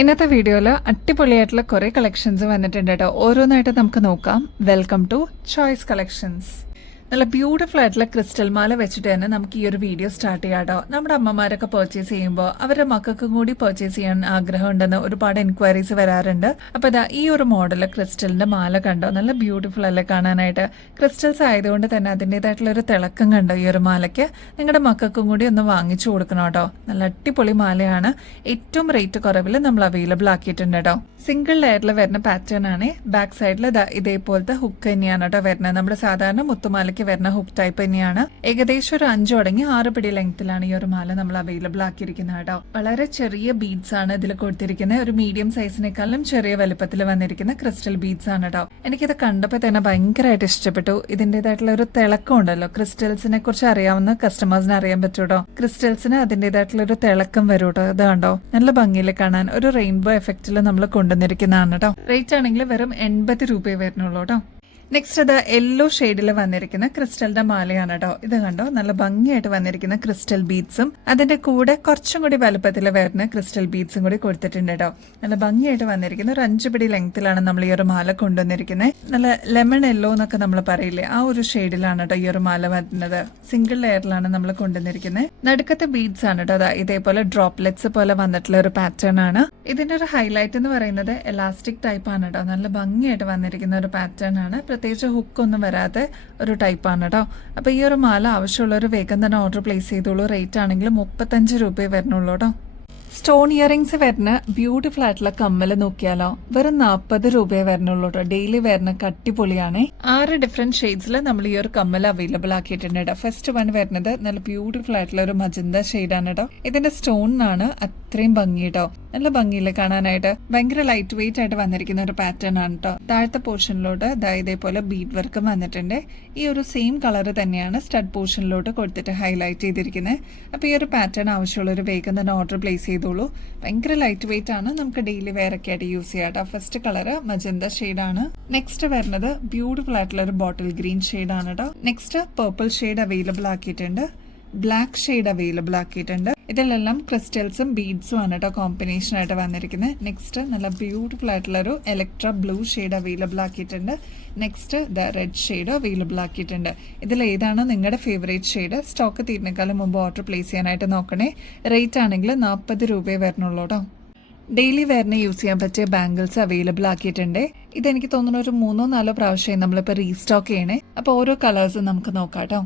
ഇന്നത്തെ വീഡിയോയിൽ അടിപൊളിയായിട്ടുള്ള കുറേ കളക്ഷൻസ് വന്നിട്ടുണ്ട് കേട്ടോ. ഓരോന്നായിട്ട് നമുക്ക് നോക്കാം. Welcome to Choice Collections. നല്ല ബ്യൂട്ടിഫുൾ ആയിട്ടുള്ള ക്രിസ്റ്റൽ മാല വെച്ചിട്ട് തന്നെ നമുക്ക് ഈ ഒരു വീഡിയോ സ്റ്റാർട്ട് ചെയ്യാം കേട്ടോ. നമ്മുടെ അമ്മമാരൊക്കെ പർച്ചേസ് ചെയ്യുമ്പോൾ അവരുടെ മക്കൾക്കും കൂടി പർച്ചേസ് ചെയ്യാൻ ആഗ്രഹം ഉണ്ടെന്ന് ഒരുപാട് എൻക്വയറീസ് വരാറുണ്ട്. അപ്പോൾ ഇതാ ഈ ഒരു മോഡൽ ക്രിസ്റ്റലിന്റെ മാല കണ്ടോ, നല്ല ബ്യൂട്ടിഫുൾ അല്ലേ കാണാനായിട്ട്. ക്രിസ്റ്റൽസ് ആയതുകൊണ്ട് തന്നെ അതിൻ്റെതായിട്ടുള്ള ഒരു തിളക്കം കണ്ടോ ഈ ഒരു മാലയ്ക്ക്. നിങ്ങളുടെ മക്കൾക്കും കൂടി ഒന്ന് വാങ്ങിച്ചു കൊടുക്കണം കേട്ടോ. നല്ല അടിപൊളി മാലയാണ്. ഏറ്റവും റേറ്റ് കുറവിൽ നമ്മൾ അവൈലബിൾ ആക്കിയിട്ടുണ്ട് കേട്ടോ. സിംഗിൾ ലെയറിൽ വരുന്ന പാറ്റേൺ ആണ്. ബാക്ക് സൈഡിൽ ഇതേപോലത്തെ ഹുക്ക് തന്നെയാണ് കേട്ടോ വരുന്നത്. നമ്മുടെ സാധാരണ മുത്തുമാലയ്ക്ക് വരുന്ന ഹുക്ക് ടൈപ്പ് തന്നെയാണ്. ഏകദേശം ഒരു 5 തുടങ്ങി 6 പിടി ലെങ്ത്തിലാണ് ഈ ഒരു മാല നമ്മൾ അവൈലബിൾ ആക്കിയിരിക്കുന്നത് കേട്ടോ. വളരെ ചെറിയ ബീഡ്സ് ആണ് ഇതിൽ കൊടുത്തിരിക്കുന്നത്. ഒരു മീഡിയം സൈസിനേക്കാളും ചെറിയ വലുപ്പത്തിൽ വന്നിരിക്കുന്ന ക്രിസ്റ്റൽ ബീഡ്സ് ആണ് കേട്ടോ. എനിക്കിത് കണ്ടപ്പോൾ തന്നെ ഭയങ്കരമായിട്ട് ഇഷ്ടപ്പെട്ടു. ഇതിൻ്റെതായിട്ടുള്ള ഒരു തിളക്കം ഉണ്ടല്ലോ. ക്രിസ്റ്റൽസിനെ കുറിച്ച് അറിയാവുന്ന കസ്റ്റമേഴ്സിന് അറിയാൻ പറ്റൂ കേട്ടോ. ക്രിസ്റ്റൽസിന് അതിൻ്റെതായിട്ടുള്ള ഒരു തിളക്കം വരും കേട്ടോ. ഇത് കണ്ടോ, നല്ല ഭംഗിയിൽ കാണാൻ ഒരു റെയിൻബോ എഫക്റ്റിൽ നമ്മൾ കൊണ്ടുവന്നിരിക്കുന്നതാണ് കേട്ടോ. റേറ്റ് ആണെങ്കിൽ വെറും 80 രൂപയെ വരുന്നുള്ളൂ കേട്ടോ. നെക്സ്റ്റ് അത് യെല്ലോ ഷെയ്ഡിൽ വന്നിരിക്കുന്ന ക്രിസ്റ്റലിന്റെ മാലയാണ് കേട്ടോ. ഇത് കണ്ടോ, നല്ല ഭംഗിയായിട്ട് വന്നിരിക്കുന്ന ക്രിസ്റ്റൽ ബീഡ്സും അതിന്റെ കൂടെ കുറച്ചും കൂടി വലുപ്പത്തിൽ വരുന്ന ക്രിസ്റ്റൽ ബീഡ്സും കൂടി കൊടുത്തിട്ടുണ്ട് കേട്ടോ. നല്ല ഭംഗിയായിട്ട് വന്നിരിക്കുന്ന ഒരു 5 പിടി ലെങ്ത്തിലാണ് നമ്മൾ ഈ ഒരു മാല കൊണ്ടുവന്നിരിക്കുന്നത്. നല്ല ലെമൺ യെല്ലോ എന്നൊക്കെ നമ്മൾ പറയില്ലേ, ആ ഒരു ഷെയ്ഡിലാണ് കേട്ടോ ഈ ഒരു മാല വരുന്നത്. സിംഗിൾ ലെയറിലാണ് നമ്മൾ കൊണ്ടുവന്നിരിക്കുന്നത്. നടുക്കത്തെ ബീഡ്സ് ആണ് കേട്ടോ. അതാ ഇതേപോലെ ഡ്രോപ്ലെറ്റ്സ് പോലെ വന്നിട്ടുള്ള ഒരു പാറ്റേൺ ആണ്. ഇതിന്റെ ഒരു ഹൈലൈറ്റ് എന്ന് പറയുന്നത് എലാസ്റ്റിക് ടൈപ്പ് ആണ് കേട്ടോ. നല്ല ഭംഗിയായിട്ട് വന്നിരിക്കുന്ന ഒരു പാറ്റേൺ ആണ്. പ്രത്യേകിച്ച് ഹുക്കൊന്നും വരാതെ ഒരു ടൈപ്പാണ് കേട്ടോ. അപ്പോൾ ഈ ഒരു മാല ആവശ്യമുള്ളവർ വേഗം തന്നെ ഓർഡർ പ്ലേസ് ചെയ്തോളൂ. റേറ്റ് ആണെങ്കിൽ 35 രൂപയെ വരുന്നുള്ളൂ കേട്ടോ. സ്റ്റോൺ ഇയറിംഗ്സ് വരുന്ന ബ്യൂട്ടിഫുൾ ആയിട്ടുള്ള കമ്മൽ നോക്കിയാലോ, വെറും 40 രൂപയെ വരുന്നുള്ളൂ കേട്ടോ. ഡെയിലി വരുന്ന കട്ടിപ്പൊളിയാണ്. 6 ഡിഫറെന്റ് ഷെയ്ഡ്സിൽ നമ്മൾ ഈ ഒരു കമ്മൽ അവൈലബിൾ ആക്കിയിട്ടുണ്ട് കേട്ടോ. ഫസ്റ്റ് വൺ വരുന്നത് നല്ല ബ്യൂട്ടിഫുൾ ആയിട്ടുള്ള ഒരു മജന്ത ഷെയ്ഡാണ് കേട്ടോ. ഇതിന്റെ സ്റ്റോണിനാണ് അത്രയും ഭംഗി കേട്ടോ. നല്ല ഭംഗിയില്ലേ കാണാനായിട്ട്. ഭയങ്കര ലൈറ്റ് വെയിറ്റ് ആയിട്ട് വന്നിരിക്കുന്ന ഒരു പാറ്റേൺ ആണ് കേട്ടോ. താഴത്തെ പോർഷനിലോട്ട് ഇതേപോലെ ബീഡ് വർക്കും വന്നിട്ടുണ്ട്. ഈ ഒരു സെയിം കളർ തന്നെയാണ് സ്റ്റഡ് പോർഷനിലോട്ട് കൊടുത്തിട്ട് ഹൈലൈറ്റ് ചെയ്തിരിക്കുന്നത്. അപ്പൊ ഈ ഒരു പാറ്റേൺ ആവശ്യമുള്ളൊരു വേഗം തന്നെ ഓർഡർ പ്ലേസ് ചെയ്തോളൂ. ഭയങ്കര ലൈറ്റ് വെയിറ്റ് ആണ്. നമുക്ക് ഡെയിലി വെയർ ഒക്കെ ആയിട്ട് യൂസ് ചെയ്യാം കേട്ടോ. ഫസ്റ്റ് കളർ മജന്ത ഷെയ്ഡാണ്. നെക്സ്റ്റ് വരുന്നത് ബ്യൂട്ടിഫുൾ ആയിട്ടുള്ള ഒരു ബോട്ടിൽ ഗ്രീൻ ഷെയ്ഡാണ് കേട്ടോ. നെക്സ്റ്റ് പർപ്പിൾ ഷെയ്ഡ് അവൈലബിൾ ആക്കിയിട്ടുണ്ട്. ബ്ലാക്ക് ഷെയ്ഡ് അവൈലബിൾ ആക്കിയിട്ടുണ്ട്. ഇതിലെല്ലാം ക്രിസ്റ്റൽസും ബീഡ്സും ആണ് കേട്ടോ കോമ്പിനേഷൻ ആയിട്ട് വന്നിരിക്കുന്നത്. നെക്സ്റ്റ് നല്ല ബ്യൂട്ടിഫുൾ ആയിട്ടുള്ള ഒരു ഇലക്ട്ര ബ്ലൂ ഷെയ്ഡ് അവൈലബിൾ ആക്കിയിട്ടുണ്ട്. നെക്സ്റ്റ് റെഡ് ഷെയ്ഡ് അവൈലബിൾ ആക്കിയിട്ടുണ്ട്. ഇതിൽ ഏതാണോ നിങ്ങളുടെ ഫേവറേറ്റ് ഷെയ്ഡ് സ്റ്റോക്ക് തീരുന്നേക്കാളും മുമ്പ് ഓർഡർ പ്ലേസ് ചെയ്യാനായിട്ട് നോക്കണേ. റേറ്റ് ആണെങ്കിൽ 40 രൂപയെ വരുന്നുള്ളൂ കേട്ടോ. ഡെയിലി വെയറിന് യൂസ് ചെയ്യാൻ പറ്റിയ ബാംഗിൾസ് അവൈലബിൾ ആക്കിയിട്ടുണ്ട്. ഇതെനിക്ക് തോന്നുന്ന ഒരു 3-4 പ്രാവശ്യം നമ്മളിപ്പോൾ റീസ്റ്റോക്ക് ചെയ്യണേ. അപ്പോൾ ഓരോ കളേഴ്സും നമുക്ക് നോക്കാം കേട്ടോ.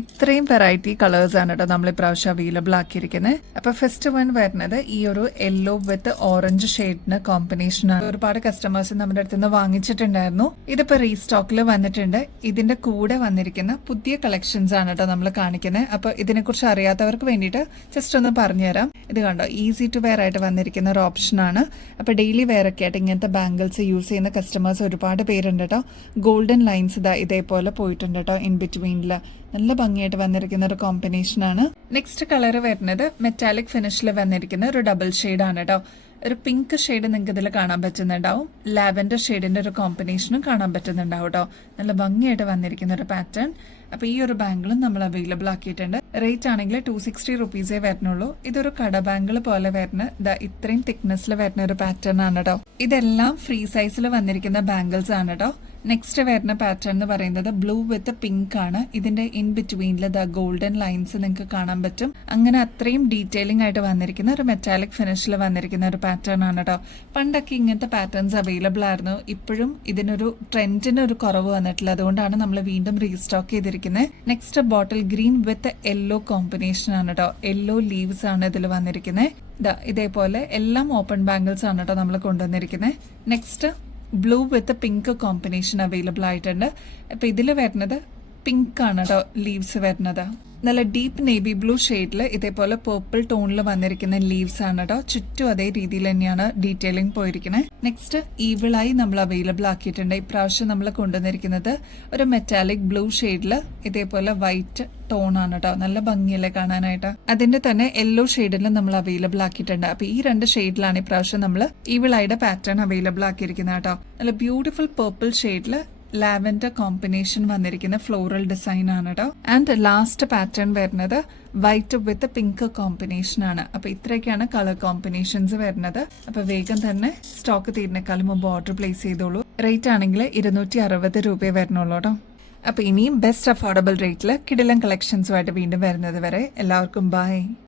ഇത്രയും വെറൈറ്റി കളേഴ്സ് ആണ് കേട്ടോ നമ്മൾ ഇപ്രാവശ്യം അവൈലബിൾ ആക്കിയിരിക്കുന്നത്. അപ്പോൾ ഫസ്റ്റ് വൺ വരുന്നത് ഈ ഒരു യെല്ലോ വിത്ത് ഓറഞ്ച് ഷെയ്ഡിന് കോമ്പിനേഷൻ ആണ്. ഒരുപാട് കസ്റ്റമേഴ്സ് നമ്മുടെ അടുത്ത് നിന്ന് വാങ്ങിച്ചിട്ടുണ്ടായിരുന്നു. ഇതിപ്പോൾ റീസ്റ്റോക്കിൽ വന്നിട്ടുണ്ട്. ഇതിന്റെ കൂടെ വന്നിരിക്കുന്ന പുതിയ കളക്ഷൻസ് ആണ് കേട്ടോ നമ്മൾ കാണിക്കുന്നത്. അപ്പോൾ ഇതിനെക്കുറിച്ച് അറിയാത്തവർക്ക് വേണ്ടിയിട്ട് ജസ്റ്റ് ഒന്ന് പറഞ്ഞുതരാം. ഇത് കണ്ടോ, ഈസി ടു വെയർ ആയിട്ട് വന്നിരിക്കുന്ന ഒരു ഓപ്ഷൻ ആണ്. അപ്പോൾ ഡെയിലി വെയർ ഒക്കെ ആയിട്ട് ഇങ്ങനത്തെ ബാംഗിൾസ് യൂസ് ചെയ്യുന്ന കസ്റ്റമേഴ്സ് ഒരുപാട് പേരുണ്ട് കേട്ടോ. ഗോൾഡൻ ലൈൻസ് ഇതേപോലെ പോയിട്ടുണ്ട് കേട്ടോ ഇൻ ബിറ്റ്വീനിൽ. നല്ല ഭംഗിയായിട്ട് വന്നിരിക്കുന്ന ഒരു കോമ്പിനേഷൻ ആണ്. നെക്സ്റ്റ് കളർ വരുന്നത് മെറ്റാലിക് ഫിനിഷിൽ വന്നിരിക്കുന്ന ഒരു ഡബിൾ ഷെയ്ഡ് ആണ് കേട്ടോ. ഒരു പിങ്ക് ഷെയ്ഡ് നിങ്ങൾക്ക് ഇതിൽ കാണാൻ പറ്റുന്നുണ്ടാവും. ലാവൻഡർ ഷെയ്ഡിന്റെ ഒരു കോമ്പിനേഷനും കാണാൻ പറ്റുന്നുണ്ടാവും കേട്ടോ. നല്ല ഭംഗിയായിട്ട് വന്നിരിക്കുന്ന ഒരു പാറ്റേൺ. അപ്പൊ ഈ ഒരു ബാംഗിളും നമ്മൾ അവൈലബിൾ ആക്കിയിട്ടുണ്ട്. റേറ്റ് ആണെങ്കിൽ 260 റുപ്പീസേ വരുന്നുള്ളൂ. ഇതൊരു കട ബാംഗിൾ പോലെ വരുന്ന ഇത്രയും തിക്നെസ്സിൽ വരുന്ന ഒരു പാറ്റേൺ ആണ് കേട്ടോ. ഇതെല്ലാം ഫ്രീ സൈസിൽ വന്നിരിക്കുന്ന ബാംഗിൾസ് ആണ് കേട്ടോ. നെക്സ്റ്റ് വരുന്ന പാറ്റേൺ എന്ന് പറയുന്നത് ബ്ലൂ വിത്ത് പിങ്ക് ആണ്. ഇതിന്റെ ഇൻ ബിറ്റ്വീനിൽ ഗോൾഡൻ ലൈൻസ് നിങ്ങൾക്ക് കാണാൻ പറ്റും. അങ്ങനെ അത്രയും ഡീറ്റെയിലിംഗ് ആയിട്ട് വന്നിരിക്കുന്ന ഒരു മെറ്റാലിക് ഫിനിഷിൽ വന്നിരിക്കുന്ന ഒരു പാറ്റേൺ ആണ് കേട്ടോ. പണ്ടൊക്കെ ഇങ്ങനത്തെ പാറ്റേൺസ് അവൈലബിൾ ആയിരുന്നു. ഇപ്പോഴും ഇതിനൊരു ട്രെൻഡിന് ഒരു കുറവ് വന്നിട്ടില്ല. അതുകൊണ്ടാണ് നമ്മൾ വീണ്ടും റീസ്റ്റോക്ക് ചെയ്തിരിക്കുന്നത്. നെക്സ്റ്റ് ബോട്ടിൽ ഗ്രീൻ വിത്ത് യെല്ലോ കോമ്പിനേഷൻ ആണ് കേട്ടോ. യെല്ലോ ലീവ്സ് ആണ് ഇതിൽ വന്നിരിക്കുന്നത്. ഇതേപോലെ എല്ലാം ഓപ്പൺ ബാംഗിൾസ് ആണ് കേട്ടോ നമ്മൾ കൊണ്ടുവന്നിരിക്കുന്നത്. നെക്സ്റ്റ് ബ്ലൂ വിത്ത് പിങ്ക് കോമ്പിനേഷൻ അവൈലബിൾ ആയിട്ടുണ്ട്. അപ്പൊ ഇതിൽ വരുന്നത് പിങ്ക് ആണ് കേട്ടോ ലീവ്സ് വരുന്നത്. നല്ല ഡീപ്പ് നേവി ബ്ലൂ ഷെയ്ഡിൽ ഇതേപോലെ പേർപ്പിൾ ടോണിൽ വന്നിരിക്കുന്ന ലീവ്സ് ആണ് കേട്ടോ. ചുറ്റും അതേ രീതിയിൽ തന്നെയാണ് ഡീറ്റെയിലിംഗ് പോയിരിക്കുന്നത്. നെക്സ്റ്റ് ഈവിളായി നമ്മൾ അവൈലബിൾ ആക്കിയിട്ടുണ്ട്. ഇപ്രാവശ്യം നമ്മൾ കൊണ്ടുവന്നിരിക്കുന്നത് ഒരു മെറ്റാലിക് ബ്ലൂ ഷെയ്ഡിൽ ഇതേപോലെ വൈറ്റ് ടോൺ ആണ് കേട്ടോ. നല്ല ഭംഗിയല്ലേ കാണാനായിട്ട്. അതിന്റെ തന്നെ യെല്ലോ ഷെയ്ഡിൽ നമ്മൾ അവൈലബിൾ ആക്കിയിട്ടുണ്ട്. അപ്പൊ ഈ 2 ഷെയ്ഡിലാണ് ഇപ്രാവശ്യം നമ്മൾ ഈവിളായുടെ പാറ്റേൺ അവൈലബിൾ ആക്കിയിരിക്കുന്നത് കേട്ടോ. നല്ല ബ്യൂട്ടിഫുൾ പേർപ്പിൾ ഷെയ്ഡിൽ ലാവൻഡർ കോമ്പിനേഷൻ വന്നിരിക്കുന്ന ഫ്ലോറൽ ഡിസൈൻ ആണ് കേട്ടോ. ആൻഡ് ലാസ്റ്റ് പാറ്റേൺ വരുന്നത് വൈറ്റ് വിത്ത് പിങ്ക് കോമ്പിനേഷൻ ആണ്. അപ്പൊ ഇത്രയൊക്കെയാണ് കളർ കോമ്പിനേഷൻസ് വരുന്നത്. അപ്പൊ വേഗം തന്നെ സ്റ്റോക്ക് തീരുന്നേക്കാളും മുമ്പ് ഓർഡർ പ്ലേസ് ചെയ്തോളൂ. റേറ്റ് ആണെങ്കിൽ 260 രൂപയെ വരുന്നുള്ളൂ കേട്ടോ. അപ്പൊ ഇനിയും ബെസ്റ്റ് അഫോർഡബിൾ റേറ്റിൽ കിടിലൻ കളക്ഷൻസുമായിട്ട് വീണ്ടും വരുന്നത് വരെ എല്ലാവർക്കും ബൈ.